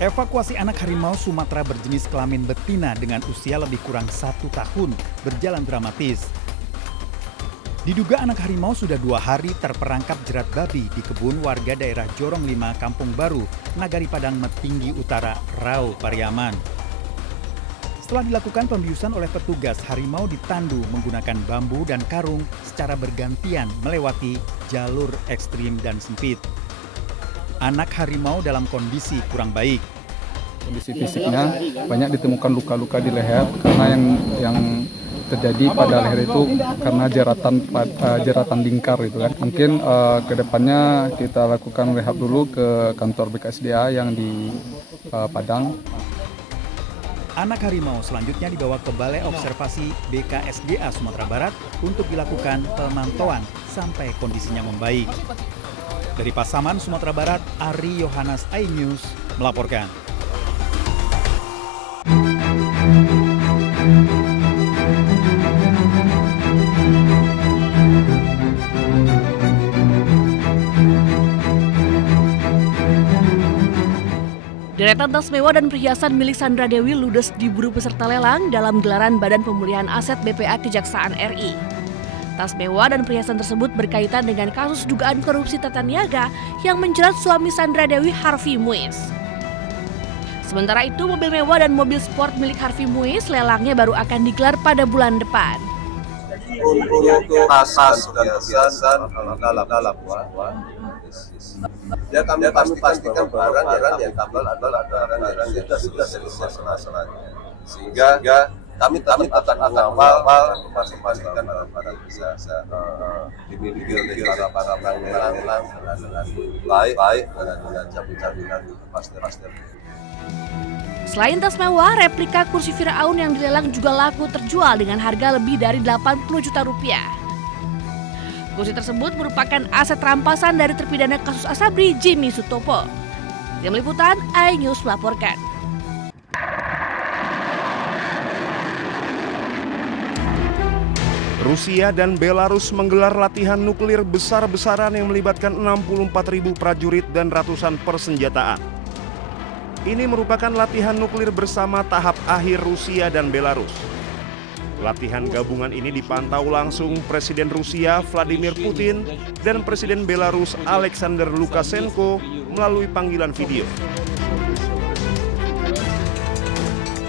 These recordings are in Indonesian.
Evakuasi anak harimau Sumatera berjenis kelamin betina dengan usia lebih kurang 1 tahun berjalan dramatis. Diduga anak harimau sudah 2 hari terperangkap jerat babi di kebun warga daerah Jorong 5, Kampung Baru, Nagari Padang Metinggi Utara, Rau, Pariaman. Setelah dilakukan pembiusan oleh petugas, harimau ditandu menggunakan bambu dan karung secara bergantian melewati jalur ekstrim dan sempit. Anak harimau dalam kondisi kurang baik. Kondisi fisiknya banyak ditemukan luka-luka di leher karena yang terjadi pada leher itu karena jeratan lingkar itu kan. Mungkin kedepannya kita lakukan rehab dulu ke kantor BKSDA yang di Padang. Anak harimau selanjutnya dibawa ke Balai Observasi BKSDA Sumatera Barat untuk dilakukan pemantauan sampai kondisinya membaik. Dari Pasaman, Sumatera Barat, Ari Yohanes iNews melaporkan. Deretan tas mewah dan perhiasan milik Sandra Dewi ludes diburu peserta lelang dalam gelaran Badan Pemulihan Aset BPA Kejaksaan RI. Tas mewah dan perhiasan tersebut berkaitan dengan kasus dugaan korupsi tata niaga yang menjerat suami Sandra Dewi, Harvey Muiz. Sementara itu, mobil mewah dan mobil sport milik Harvey Muiz lelangnya baru akan digelar pada bulan depan. Untuk tas dan perhiasan dalam ya kami pastikan barang yang kabel adalah barang yang sudah selesai masalahnya, sehingga kami tetap mengawal memastikan barang bisa dimiliki oleh para lelang dengan baik dengan jaminan pasti. Selain tas mewah, replika kursi Firaun yang dilelang juga laku terjual dengan harga lebih dari 80 juta rupiah. Kursi tersebut merupakan aset rampasan dari terpidana kasus Asabri, Jimmy Sutopo. Tim Liputan iNews melaporkan. Rusia dan Belarus menggelar latihan nuklir besar-besaran yang melibatkan 64.000 prajurit dan ratusan persenjataan. Ini merupakan latihan nuklir bersama tahap akhir Rusia dan Belarus. Latihan gabungan ini dipantau langsung Presiden Rusia Vladimir Putin dan Presiden Belarus Alexander Lukashenko melalui panggilan video.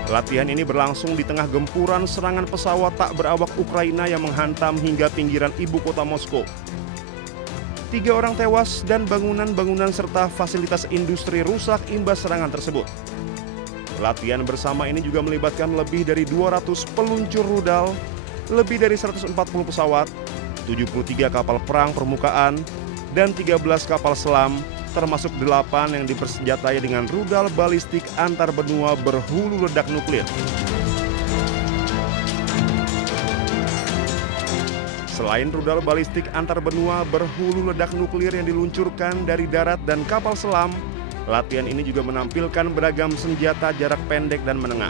Latihan ini berlangsung di tengah gempuran serangan pesawat tak berawak Ukraina yang menghantam hingga pinggiran ibu kota Moskow. 3 orang tewas dan bangunan-bangunan serta fasilitas industri rusak imbas serangan tersebut. Latihan bersama ini juga melibatkan lebih dari 200 peluncur rudal, lebih dari 140 pesawat, 73 kapal perang permukaan, dan 13 kapal selam, termasuk 8 yang dipersenjatai dengan rudal balistik antar benua berhulu ledak nuklir. Selain rudal balistik antar benua berhulu ledak nuklir yang diluncurkan dari darat dan kapal selam, latihan ini juga menampilkan beragam senjata jarak pendek dan menengah.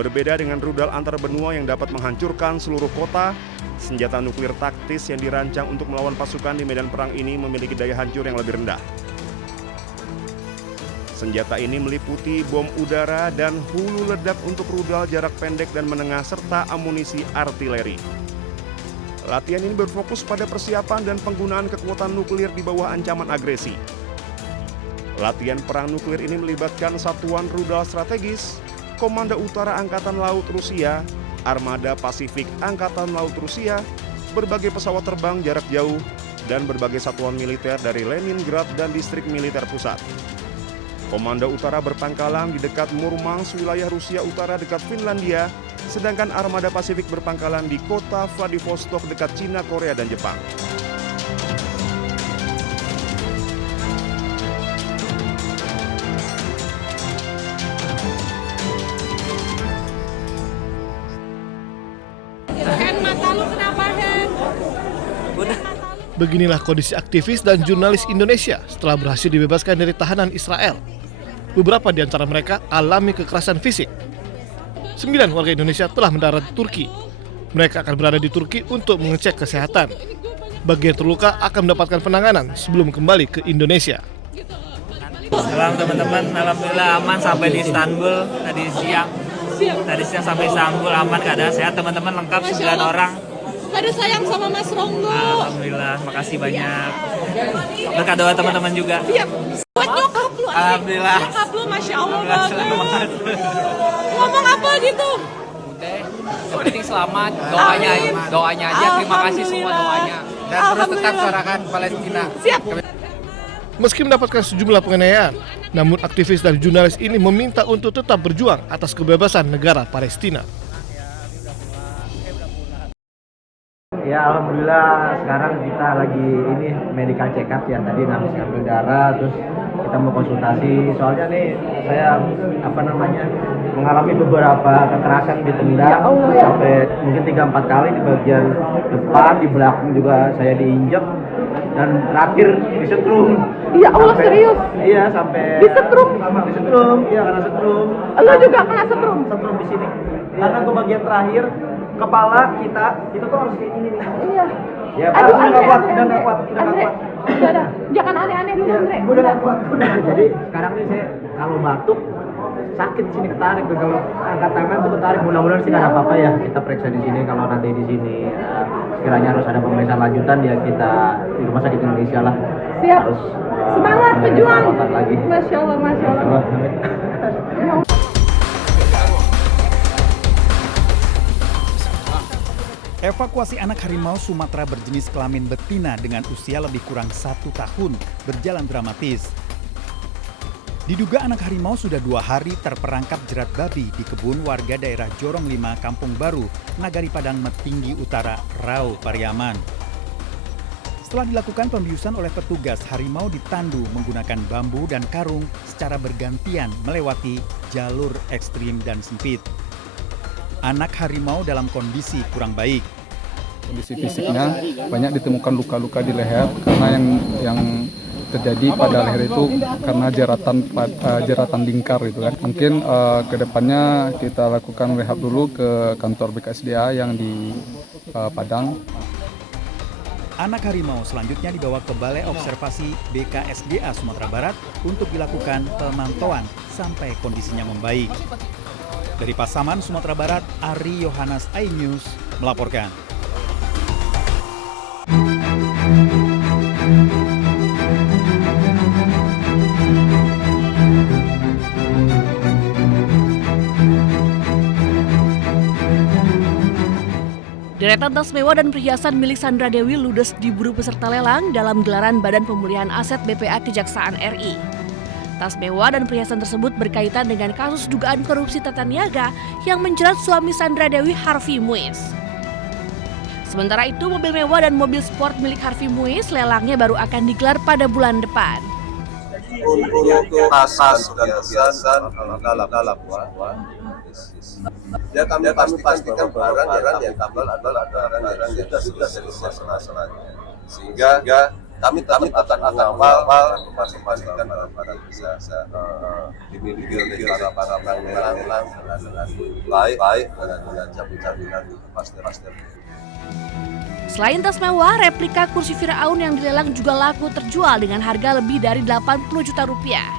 Berbeda dengan rudal antar benua yang dapat menghancurkan seluruh kota, senjata nuklir taktis yang dirancang untuk melawan pasukan di medan perang ini memiliki daya hancur yang lebih rendah. Senjata ini meliputi bom udara dan hulu ledak untuk rudal jarak pendek dan menengah serta amunisi artileri. Latihan ini berfokus pada persiapan dan penggunaan kekuatan nuklir di bawah ancaman agresi. Latihan perang nuklir ini melibatkan satuan rudal strategis, Komando Utara Angkatan Laut Rusia, Armada Pasifik Angkatan Laut Rusia, berbagai pesawat terbang jarak jauh, dan berbagai satuan militer dari Leningrad dan distrik militer pusat. Komando Utara berpangkalan di dekat Murmansk, wilayah Rusia Utara dekat Finlandia, sedangkan Armada Pasifik berpangkalan di kota Vladivostok dekat Cina, Korea, dan Jepang. Beginilah kondisi aktivis dan jurnalis Indonesia setelah berhasil dibebaskan dari tahanan Israel. Beberapa di antara mereka alami kekerasan fisik. 9 warga Indonesia telah mendarat di Turki. Mereka akan berada di Turki untuk mengecek kesehatan. Bagi yang terluka akan mendapatkan penanganan sebelum kembali ke Indonesia. Selamat teman-teman, alhamdulillah aman sampai di Istanbul tadi siang. Tadi siang sampai Istanbul aman, keadaan sehat, teman-teman lengkap 9 orang. Pada sayang sama Mas Ronggo. Alhamdulillah, makasih banyak. Berkat doa teman-teman juga. Iya. Buat nyokap lu. Alhamdulillah. Nyokap lu, Masya Allah bagus. Selamat. Ngomong apa gitu? Udah, yang penting selamat, doanya aja, terima kasih semua doanya. Dan terus tetap suarakan Palestina. Siap. Meski mendapatkan sejumlah penganiayaan, namun aktivis dan jurnalis ini meminta untuk tetap berjuang atas kebebasan negara Palestina. Ya alhamdulillah sekarang kita lagi ini medical check up ya, tadi habis ngambil darah, terus kita mau konsultasi soalnya nih saya mengalami beberapa kekerasan di tendang sampai mungkin 3-4 kali di bagian depan, di belakang juga saya diinjek dan terakhir disetrum. Ya Allah, serius? Iya, sampai Disetrum? Disetrum, iya karena setrum. Lo juga kena setrum? Setrum di sini. Karena ke bagian terakhir kepala kita itu tuh harus kayak gini nih. Iya. Ya, Aduh, udah nggak Andre, kuat. Udah. Jangan aneh-aneh dulu, Andre. Udah nggak kuat. Jadi sekarang nih saya kalau batuk sakit sini ketarik, kalau angkat tangan tuh ketarik. Mudah-mudahan sih nggak ada apa-apa ya. Kita periksa di sini, kalau nanti di sini sekiranya harus ada pemeriksaan lanjutan ya kita di Rumah Sakit Indonesia lah. Siap. Harus Semangat pejuang. lagi. Masya Allah, Masya Allah. Evakuasi anak harimau Sumatera berjenis kelamin betina dengan usia lebih kurang 1 tahun berjalan dramatis. Diduga anak harimau sudah 2 hari terperangkap jerat babi di kebun warga daerah Jorong 5, Kampung Baru, Nagari Padang Metinggi Utara, Rau, Pariaman. Setelah dilakukan pembiusan oleh petugas, harimau ditandu menggunakan bambu dan karung secara bergantian melewati jalur ekstrim dan sempit. Anak harimau dalam kondisi kurang baik. Kondisi fisiknya banyak ditemukan luka-luka di leher karena yang terjadi pada leher itu karena jeratan lingkar itu kan. Mungkin kedepannya kita lakukan rehab dulu ke kantor BKSDA yang di Padang. Anak harimau selanjutnya dibawa ke Balai Observasi BKSDA Sumatera Barat untuk dilakukan pemantauan sampai kondisinya membaik. Dari Pasaman, Sumatera Barat, Ari Yohanes iNews melaporkan. Deretan tas mewah dan perhiasan milik Sandra Dewi ludes diburu peserta lelang dalam gelaran Badan Pemulihan Aset BPA Kejaksaan RI. Tas mewah dan perhiasan tersebut berkaitan dengan kasus dugaan korupsi tata niaga yang menjerat suami Sandra Dewi, Harvey Muiz. Sementara itu, mobil mewah dan mobil sport milik Harvey Muiz lelangnya baru akan digelar pada bulan depan. Untuk tas dan perhiasan dalam ya kami pastikan barang yang kabel adalah barang yang sudah selesai masalahnya, sehingga kami akan mengawal memastikan barang bisa dimiliki oleh para lelang dengan baik dengan jaminan kepastian. Selain tas mewah, replika kursi Firaun yang dilelang juga laku terjual dengan harga lebih dari 80 juta rupiah.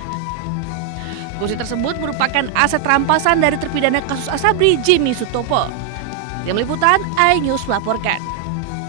Kursi tersebut merupakan aset rampasan dari terpidana kasus Asabri, Jimmy Sutopo. Tim Liputan iNews melaporkan.